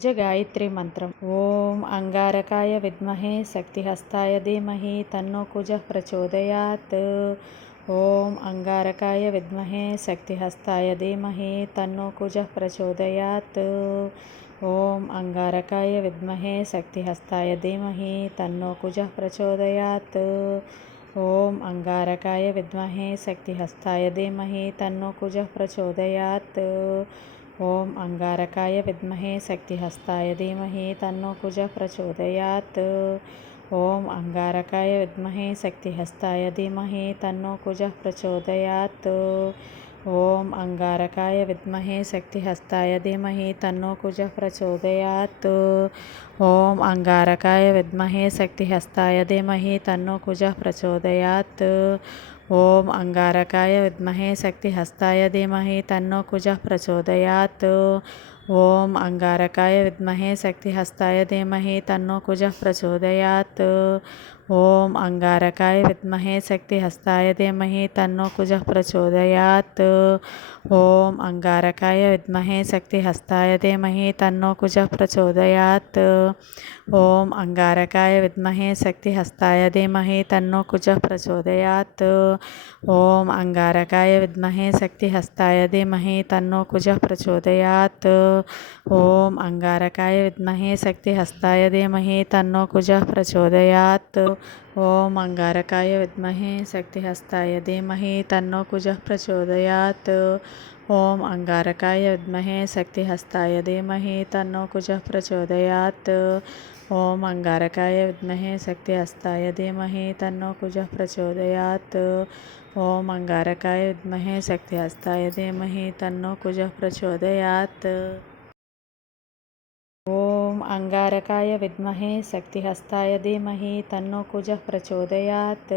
गायत्री मंत्रम। ओम अंगारकाय विद्महे शक्तिहस्ताय धीमहि तन्नो कुजः प्रचोदयात्। ओम अंगारकाय विद्महे शक्तिहस्ताय धीमहि तन्नो कुजः प्रचोदयात्। ओम अंगारकाय विद्महे शक्तिहस्ताय धीमहि तन्नो कुजः प्रचोदयात्। ओम अंगारकाय विद्महे शक्तिहस्ताय धीमहि तन्नो कुजः प्रचोदयात्। ओम अंगारकाय विद्महे शक्तिहस्ताय धीमहि तन्नो कुजः प्रचोदयात्। ओम अंगारकाय विद्महे शक्तिहस्ताय धीमहि तन्नो कुजः प्रचोदयात्। ओम अंगारकाय विद्महे शक्तिहस्ताय धीमहि तन्नो कुजः प्रचोदयात्। ओम अंगारकाय विद्महे शक्तिहस्ताय धीमहि तन्नो कुजः प्रचोदयात्। ओम अंगारकाय विद्महे शक्तिहस्ताय धीमहि तन्नो कुजः प्रचोदयात्। ओम अंगारकाय विद्महे शक्तिहस्ताय धीमहि तन्नो कुजः प्रचोदयात्। ओम अंगारकाय विद्महे शक्तिहस्ताय धीमहि तन्नो कुजः प्रचोदयात्। ओम अंगारकाय विद्महे शक्तिहस्ताय धीमहि तन्नो कुजः प्रचोदयात्। ओम अंगारकाय विद्महे शक्तिहस्ताय धीमहि तन्नो कुजः प्रचोदयात्। ओम अंगारकाय विद्महे शक्तिहस्ताय धीमहि तन्नो कुजः प्रचोदयात्। ओम अंगारकाय विद्महे शक्तिहस्ताय धीमहि तन्नो कुजः प्रचोदयात्। ओम अंगारकाय विद्महे शक्तिहस्ताय धीमहि तन्नो कुजः प्रचोदयात्। ओम अंगारकाय विद्महे शक्तिहस्ताय धीमहि तन्नो कुजः प्रचोदयात्। ओम अंगारकाय विद्महे शक्तिहस्ताय धीमहि तन्नो कुजः प्रचोदयात्। ओम अंगारकाय विद्महे शक्तिहस्ताय धीमहि तन्नो कुजः प्रचोदयात्। ओम अंगारकाय विद्महे शक्तिहस्ताय धीमहि तन्नो कुजः प्रचोदयात्। ओम अंगारकाय विद्महे शक्तिहस्ताय धीमहि तन्नो कुजः प्रचोदयात्।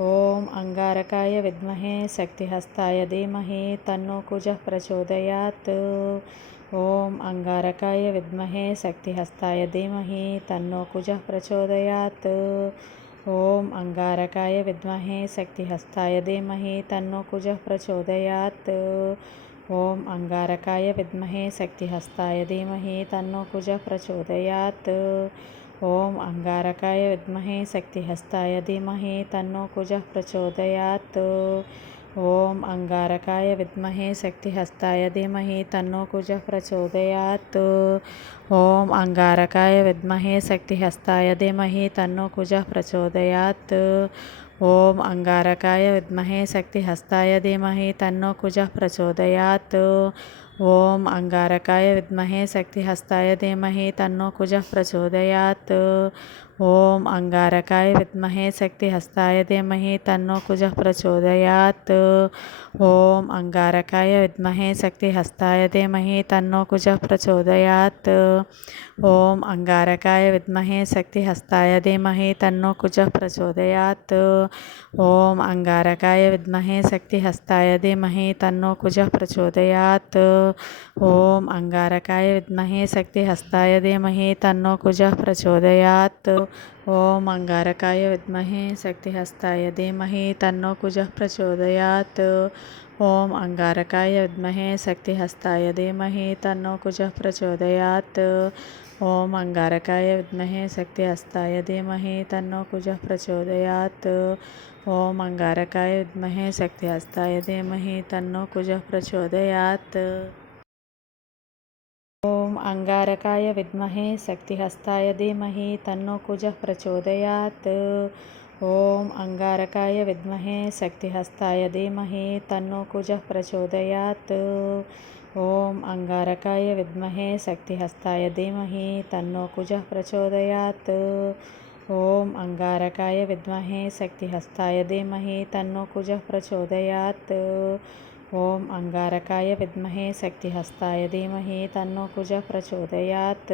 ओम अंगारकाय विद्महे शक्तिहस्ताय धीमहि तन्नो कुजः प्रचोदयात्। ओम अंगारकाय विद्महे शक्तिहस्ताय धीमहि तन्नो कुजः प्रचोदयात्। ओम अंगारकाय विद्महे शक्तिहस्ताय धीमहि तन्नो कुजः प्रचोदयात्। ओम अंगारकाय विद्महे शक्तिहस्ताय धीमहि तन्नो कुजः प्रचोदयात्। ओम अंगारकाय विद्महे शक्तिहस्ताय धीमहि तन्नो कुजः प्रचोदयात्। ओम अंगारकाय विद्महे शक्तिहस्ताय धीमहि तन्नो कुजः प्रचोदयात्। ओम अंगारकाय विद्महे शक्तिहस्ताय धीमहि तन्नो कुजः प्रचोदयात्। ओम अंगारकाय विद्महे शक्तिहस्ताय धीमहि तन्नो कुजः प्रचोदयात्। ओम अंगारकाय विद्महे शक्तिहस्ताय धीमहि तन्नो कुजः प्रचोदयात्। ओम अंगारकाय विद्महे शक्तिहस्ताय धीमहि तन्नो कुजः प्रचोदयात्। ओम अंगारकाय विद्महे शक्तिहस्ताय धीमहि तन्नो कुजः प्रचोदयात्। ओम अंगारकाय विद्महे शक्तिहस्ताय धीमहि तन्नो कुजः प्रचोदयात्। ओम अंगारकाय विद्महे शक्तिहस्ताय धीमहि तन्नो कुजः प्रचोदयात्। ओम अंगारकाय विद्महे शक्तिहस्ताय धीमहि तन्नो कुजः प्रचोदयात्। ओम अंगारकाय विद्महे शक्तिहस्ताय धीमहि तन्नो कुजः प्रचोदयात्। ओम अंगारकाय विद्महे शक्तिहस्ताय धीमहि तन्नो कुजः प्रचोदयात्। ओम अंगारकाय विद्महे शक्तिहस्ताय धीमहि तन्नो कुजः प्रचोदयात्। ओम अंगारकाय विद्महे शक्तिहस्ताय धीमहि तन्नो कुजः प्रचोदयात्। ओम अंगारकाय विद्महे शक्तिहस्ताय धीमहि तन्नो कुजः प्रचोदयात्। ओम अंगारकाय विद्महे शक्तिहस्ताय धीमहि तन्नो कुजः प्रचोदयात्। ओम अंगारकाय विद्महे शक्तिहस्ताय धीमहि तन्नो कुजः प्रचोदयात्। ओम अंगारकाय विद्महे शक्तिहस्ताय धीमहि तन्नो कुजः प्रचोदयात्।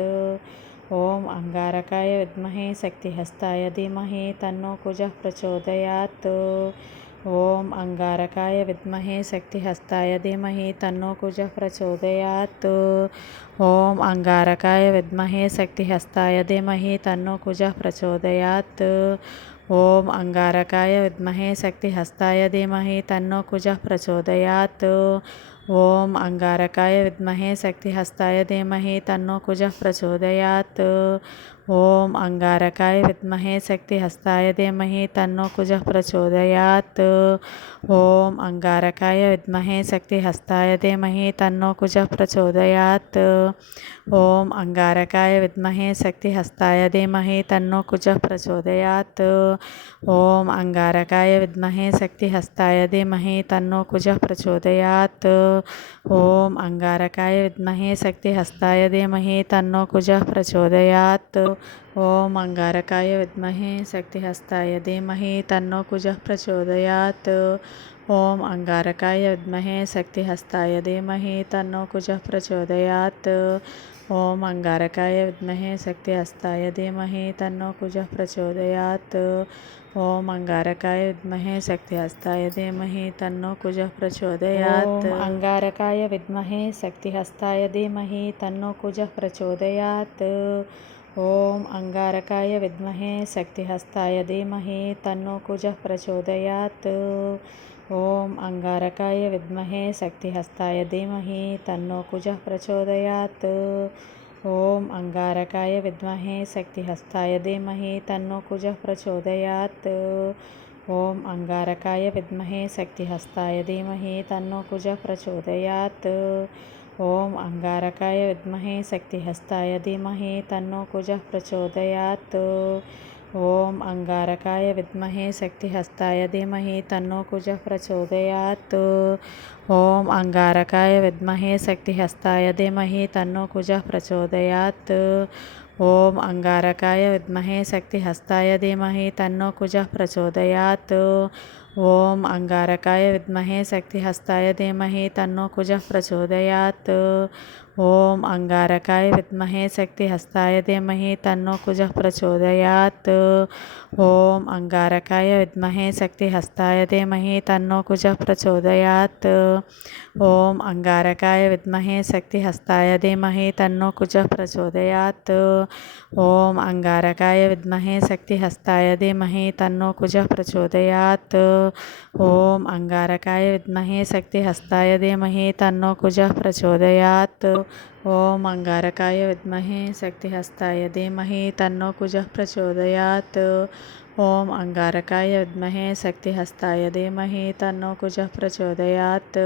ओम अंगारकाय विद्महे शक्तिहस्ताय धीमहि तन्नो कुजः प्रचोदयात्। ओम अंगारकाय विद्महे शक्तिहस्ताय धीमहि तन्नो कुजः प्रचोदयात्। ओम अंगारकाय विद्महे शक्तिहस्ताय धीमहि तन्नो कुजः प्रचोदयात्। ओम अंगारकाय विद्महे शक्तिहस्ताय धीमहि तन्नो कुजः प्रचोदयात्। ఓం అంగారకాయ విద్మహే శక్తిహస్తాయ ధీమహి తన్నో కుజః ప్రచోదయాత్. ఓం అంగారకాయ విద్మహే శక్తిహస్తాయ ధీమహి తన్నో కుజః ప్రచోదయాత్. ఓం అంగారకాయ విద్మహే శక్తిహస్తాయ ధీమహి తన్నో కుజః ప్రచోదయాత్. ఓం అంగారకాయ విద్మహే శక్తిహస్తాయ ధీమహి తన్నో కుజః ప్రచోదయాత్. ఓం అంగారకాయ విద్మహే శక్తిహస్తాయ ధీమహి తన్నో కుజః ప్రచోదయాత్. ఓం అంగారకాయ విద్మహే శక్తిహస్తాయ ధీమహి తన్నో కుజః ప్రచోదయాత్. ఓం అంగారకాయ విద్మహే శక్తిహస్తాయ ధీమహి తన్నో కుజః ప్రచోదయాత్. ఓం అంగారకాయ విద్మహే శక్తిహస్తాయ ధీమహి తన్నో కుజః ప్రచోదయాత్. ఓం అంగారకాయ విద్మహే శక్తిహస్తాయ ధీమహి తన్నో కుజః ప్రచోదయాత్. ఓం అంగారకాయ విద్మహే శక్తిహస్తాయ ధీమహి తన్నో కుజః ప్రచోదయాత్. అంగారకాయ విద్మహే శక్తిహస్తాయ ధీమహి తన్నో కుజః ప్రచోదయాత్. ఓం అంగారకాయ విద్మహే శక్తిహస్తాయ ధీమహి తన్నో కుజః ప్రచోదయాత్. ఓం అంగారకాయ విద్మహే శక్తిహస్తాయ ధీమహి తన్నో కుజః ప్రచోదయాత్. ఓం అంగారకాయ విద్మహే శక్తిహస్తాయ ధీమహి తన్నో కుజః ప్రచోదయాత్. ఓం అంగారకాయ విద్మహే శక్తిహస్తాయ ధీమహి తన్నో కుజః ప్రచోదయాత్. ఓం అంగారకాయ విద్మహే శక్తిహస్తాయ ధీమహి తన్నో కుజః ప్రచోదయాత్. ఓం అంగారకాయ విద్మహే శక్తిహస్తాయ ధీమహి తన్నో కుజః ప్రచోదయాత్. ఓం అంగారకాయ విద్మహే శక్తిహస్తాయ ధీమహి తన్నో కుజః ప్రచోదయాత్. ఓం అంగారకాయ విద్మహే శక్తిహస్తాయ ధీమహి తన్నో కుజః ప్రచోదయాత్. ఓం అంగారకాయ విద్మహే శక్తిహస్తాయ ధీమహి తన్నో కుజః ప్రచోదయాత్. ఓం అంగారకాయ విద్మహే శక్తిహస్తాయ ధీమహి తన్నో కుజః ప్రచోదయాత్. ఓం అంగారకాయ విద్మహే శక్తిహస్తాయ ధీమహి తన్నో కుజః ప్రచోదయాత్. ఓం అంగారకాయ విద్మహే శక్తిహస్తాయ ధీమహి తన్నో కుజః ప్రచోదయాత్. ఓం అంగారకాయ విద్మహే శక్తిహస్తాయ ధీమహి తన్నో కుజః ప్రచోదయాత్. ఓం అంగారకాయ విద్మహే శక్తిహస్తాయ ధీమహి తన్నో కుజః ప్రచోదయాత్. ఓం అంగారకాయ విద్మహే శక్తిహస్తాయ ధీమహి తన్నో కుజః ప్రచోదయాత్. ఓం అంగారకాయ విద్మహే శక్తిహస్తాయ ధీమహి తన్నో కుజః ప్రచోదయాత్. ఓం అంగారకాయ విద్మహే శక్తిహస్తాయ ధీమహి తన్నో కుజః ప్రచోదయాత్.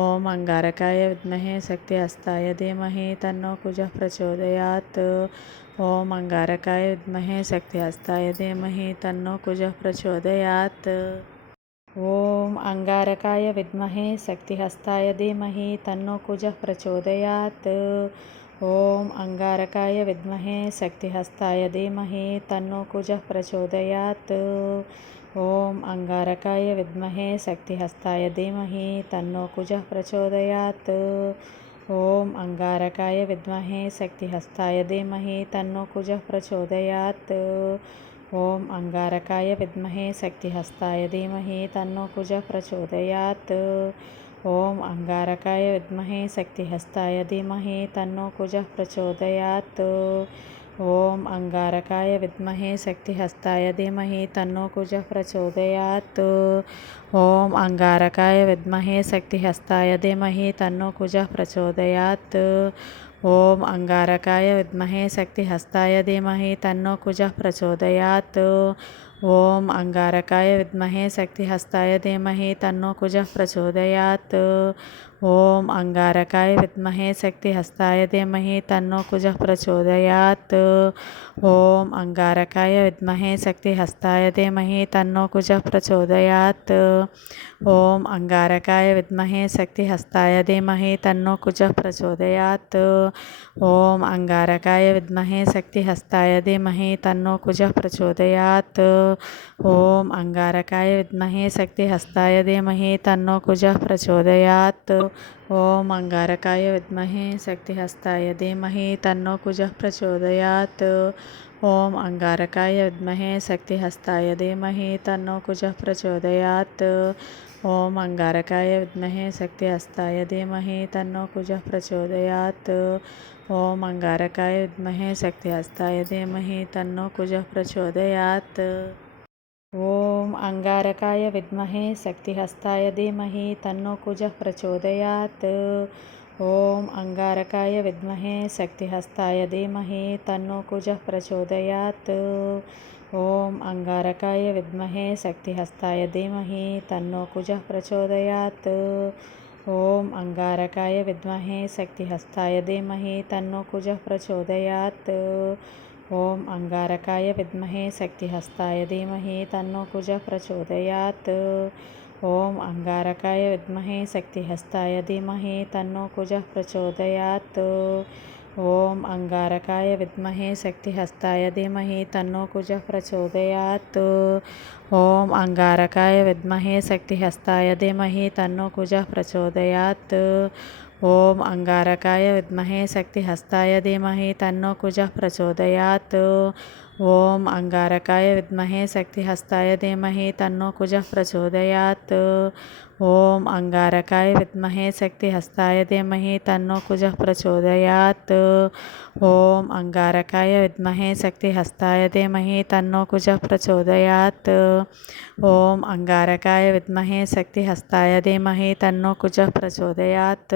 ఓం అంగారకాయ విద్మహే శక్తిహస్తాయ ధీమహి తన్నో కుజః ప్రచోదయాత్. ఓం అంగారకాయ విద్మహే శక్తిహస్తాయ ధీమహి తన్నో కుజః ప్రచోదయాత్. ఓం అంగారకాయ విద్మహే శక్తిహస్తాయ ధీమహి తన్నో కుజః ప్రచోదయాత్. ఓం అంగారకాయ విద్మహే శక్తిహస్తాయ ధీమహి తన్నో కుజః ప్రచోదయాత్. ఓం అంగారకాయ విద్మహే శక్తిహస్తాయ ధీమహి తన్నో కుజః ప్రచోదయాత్. ఓం అంగారకాయ విద్మహే శక్తిహస్తాయ ధీమహి తన్నో కుజః ప్రచోదయాత్. ఓం అంగారకాయ విద్మహే శక్తిహస్తాయ ధీమహి తన్నో కుజః ప్రచోదయాత్. ఓం అంగారకాయ విద్మహే శక్తిహస్తాయ ధీమహి తన్నో కుజః ప్రచోదయాత్. ఓం అంగారకాయ విద్మహే శక్తిహస్తాయ ధీమహి తన్నో కుజః ప్రచోదయాత్. ఓం అంగారకాయ విద్మహే శక్తిహస్తాయ ధీమహి తన్నో కుజః ప్రచోదయాత్. ఓం అంగారకాయ విద్మహే శక్తిహస్తాయ ధీమహి తన్నో కుజః ప్రచోదయాత్. ఓం అంగారకాయ విద్మహే శక్తిహస్తాయ ధీమహి తన్నో కుజః ప్రచోదయాత్. ఓం అంగారకాయ విద్మహే శక్తిహస్తాయ ధీమహి తన్నో కుజః ప్రచోదయాత్. ఓం అంగారకాయ విద్మహే శక్తిహస్తాయ ధీమహి తన్నో కుజః ప్రచోదయాత్. ఓం అంగారకాయ విద్మహే శక్తిహస్తాయ ధీమహి తన్నో కుజః ప్రచోదయాత్. ఓం అంగారకాయ విద్మహే శక్తిహస్తాయ ధీమహి తన్నో కుజః ప్రచోదయాత్. ఓం అంగారకాయ విద్మహే శక్తిహస్తాయ ధీమహి తన్నో కుజః ప్రచోదయాత్. ఓం అంగారకాయ విద్మహే శక్తిహస్తాయ ధీమహి తన్నో కుజః ప్రచోదయాత్. ఓం అంగారకాయ విద్మహే శక్తిహస్తాయ ధీమహి తన్నో కుజః ప్రచోదయాత్. ఓం అంగారకాయ విద్మహే శక్తిహస్తాయ ధీమహి తన్నో కుజః ప్రచోదయాత్. ॐ अंगारकाय विद्महे शक्तिहस्ताय धीमहि तन्नो कुजः प्रचोदयात्। ॐ अंगारकाय विद्महे शक्तिहस्ताय धीमहि तन्नो कुजः प्रचोदयात्। ॐ अंगारकाय विद्महे शक्तिहस्ताय धीमहि तन्नो कुजः प्रचोदयात्। ॐ अंगारकाय विद्महे शक्तिहस्ताय धीमहि तन्नो कुजः प्रचोदयात्। ॐ अंगारकाय विद्महे शक्तिहस्ताय धीमहि तन्नो कुजः प्रचोदयात्। ॐ अंगारकाय विद्महे शक्तिहस्ताय धीमहि तन्नो कुजः प्रचोदयात्। ॐ अंगारकाय विद्महे शक्तिहस्ताय धीमहि तन्नो कुजः प्रचोदयात्। ॐ अंगारकाय विद्महे शक्तिहस्ताय धीमहि तन्नो कुजः प्रचोदयात्। ॐ अंगारकाय विद्महे शक्तिहस्ताय धीमहि तन्नो कुजः प्रचोदयात्। ॐ अंगारकाय विद्महे शक्तिहस्ताय धीमहि तन्नो कुजः प्रचोदयात्। ॐ अंगारकाय विद्महे शक्तिहस्ताय धीमहि तन्नो कुजः प्रचोदयात्। ॐ अंगारकाय विद्महे शक्तिहस्ताय धीमहि तन्नो कुजः प्रचोदयात्। ॐ अंगारकाय विद्महे शक्तिहस्ताय धीमहि तन्नो कुजः प्रचोदयात्।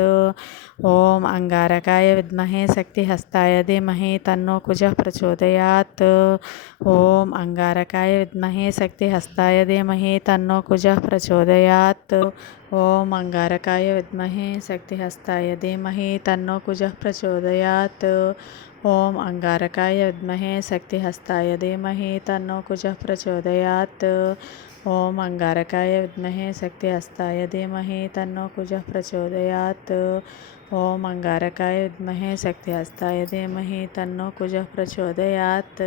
ॐ अंगारकाय विद्महे शक्तिहस्ताय धीमहि तन्नो कुजः प्रचोदयात्। ॐ अंगारकाय विद्महे शक्तिहस्ताय धीमहि तन्नो कुजः प्रचोदयात्। ॐ अंगारकाय विद्महे शक्तिहस्ताय धीमहि तन्नो कुजः प्रचोदयात्। ॐ अंगारकाय विद्महे शक्तिहस्ताय धीमहि तन्नो कुजः प्रचोदयात्। ॐ अंगारकाय विद्महे शक्तिहस्ताय धीमहि तन्नो कुजः प्रचोदयात्। ॐ अंगारकाय विद्महे शक्तिहस्ताय धीमहि तन्नो कुजः प्रचोदयात्।